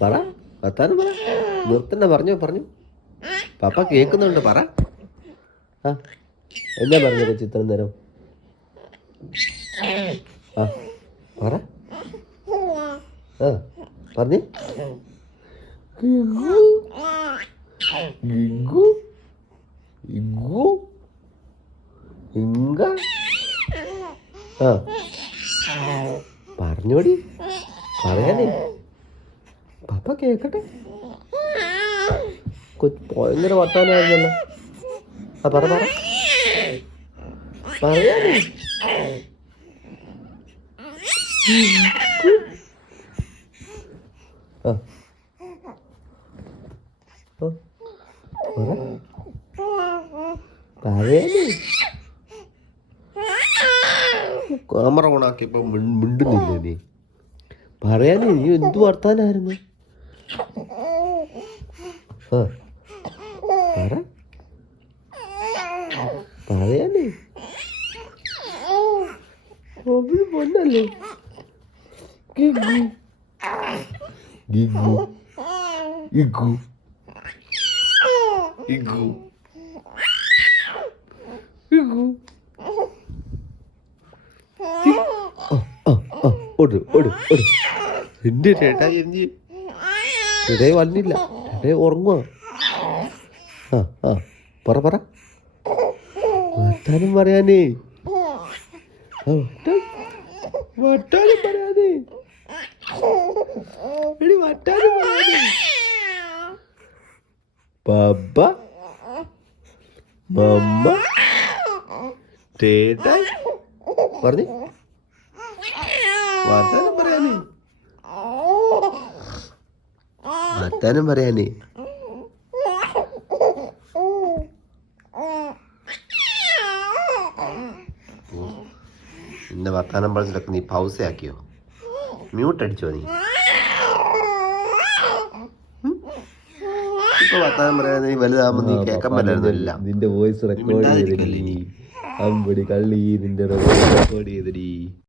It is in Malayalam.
പറ, വർത്താനം പറ. നിർത്തണ്ട, പറഞ്ഞു പറഞ്ഞു. പപ്പ കേൾക്കുന്നുണ്ട്, പറ. ആ, എന്നാ പറഞ്ഞ കൊച്ചു ഇത്ര നേരം? ആ, പറ. ആ, പറഞ്ഞേ. ഗിഗു ഗിഗു ഇഗു ഇങ്ക. ആ, പറഞ്ഞോടി, പറയാനേ. പപ്പ കേക്കട്ടെ. ഭയങ്കര വർത്താനായിരുന്നല്ലോ. ആ, പറ പറ, പറയാനേ. ആ, പറയാനേ. ക്യാമറ ഓണാക്കിയപ്പോ മിണ്ടുന്നില്ല നീ. പറയാനേ, നീ എന്തു വർത്താനായിരുന്നു? ആ, പറ, പറയാനേ. അവര് പൊന്നല്ലേ. ഗിഗു ഗിഗു ഇഗു ഇഗു ഇഗു. ഓട് ഓട് ഓട്. എന്റെ ചേട്ടാ എന്ത് ചേട്ടേ വന്നില്ല, ചേട്ടേ ഉറങ്ങുക. ആ ആ, പറ പറ, വർത്താനം പറയാനേ. വർത്താനം പറയാനേ. എടി, വർത്താനം പറയാനേ. പപ്പ, മമ്മ, ചേട്ടാ പറഞ്ഞേ. വർത്താനം പറയാനേ, വർത്താനം പറയാനേ. എന്റെ വർത്താനം പറഞ്ഞിട്ടൊക്കെ നീ പൗസയാക്കിയോ? മ്യൂട്ട് അടിച്ചോ നീ? ഇപ്പൊ വർത്താനം പറയാൻ നീ വലുതാകുമ്പോ നീ കേൾക്കാൻ പറ്റുന്നില്ല. നിന്റെ വോയിസ് റെക്കോർഡ് ചെയ്തിടി. അമ്പടി കള്ളി, നിന്റെ റെക്കോർഡ് ചെയ്തിടി.